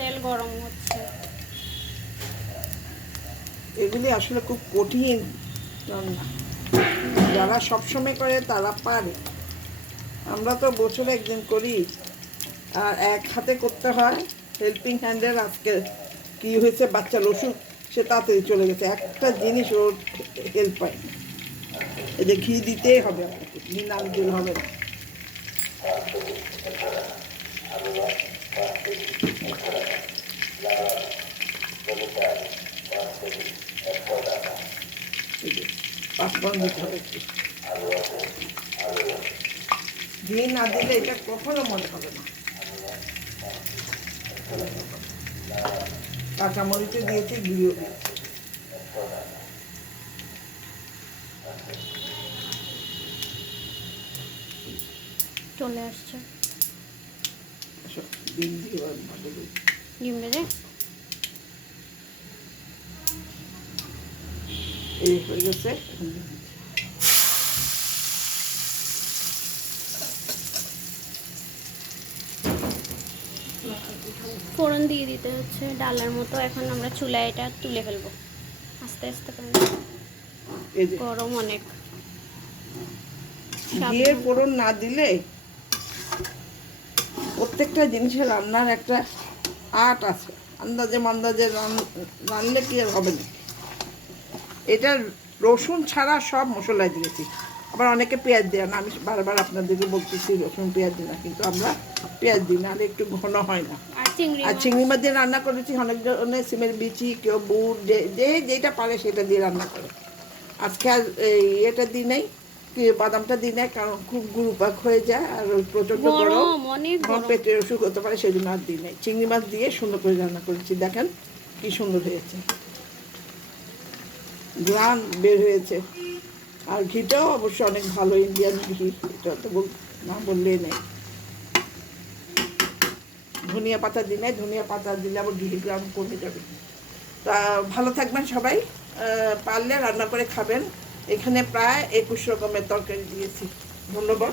তেল গরম হচ্ছে। এগুলি আসলে খুব কঠিন রান্না, যারা সবসময় করে তারা পারে। আমরা তো বছরে একদিন করি, আর এক হাতে করতে হয়। হেল্পিং হ্যান্ডের আজকে কি হয়েছে, বাচ্চার ওষুধ সে তাড়াতাড়ি চলে গেছে, একটা জিনিস ওর হেল্প পায় না। এই যে ঘি দিতেই হবে আপনাকে, ঘি না দিলে হবে না। পাঁচফোড়ন দিতে হবে একটু। ঘি না দিলে এটা কখনো মনে হবে না। কাঁচামরিচও দিয়েছি, ঘিও দিয়েছি। চলে আসছে ডিম দিয়ে ভালো করে ডিম ভেজে। এই হয়ে গেছে। ফোড়ন দিয়ে দিতে হচ্ছে ডালের মতো। এখন আমরা চুলায় এটা তুলে ফেলবো আস্তে আস্তে করে। এই যে গরম অনেক। ঘিয়ের ফোড়ন না দিলে প্রত্যেকটা জিনিসের রান্নার একটা আর্ট আছে, আন্দাজে মান্দাজে রান্নলে কি আর হবে না। এটা রসুন ছাড়া সব মশলায় দিয়েছি। আবার অনেকে পেঁয়াজ দেয় না, আমি বারবার আপনাদেরকে বলতেছি রসুন পেঁয়াজ দিই না, কিন্তু আমরা পেঁয়াজ দিই না, আর একটু ঘন হয় না। আর চিংড়ি মাছ দিয়ে রান্না করেছি, অনেকজনে সিমের বিচি, কেউ বুট, যে যেটা পারে সেটা দিয়ে রান্না করে। আজকে আর এটা দিই নাই, কি বাদামটা দিই নাই, কারণ খুব গুরুপাক হয়ে যায় আর ওই প্রচণ্ড গরম, আমার পেটের অসুখ হতে পারে, সেই জন্য আর দিই নাই। চিংড়ি মাছ দিয়ে সুন্দর করে রান্না করেছি, দেখেন কি সুন্দর হয়েছে, গ্রান বের হয়েছে। আর ঘিটাও অবশ্য অনেক ভালো, ইন্ডিয়ান ঘি, এটা তো না বললেই নেই। ধনিয়া পাতা দিই নাই, ধনিয়া পাতা দিলে আবার ঘি গ্রাম কমে যাবে। তা ভালো থাকবেন সবাই, পারলে রান্না করে খাবেন। এখানে প্রায় 21 রকমের তরকারি দিয়েছি। ধন্যবাদ।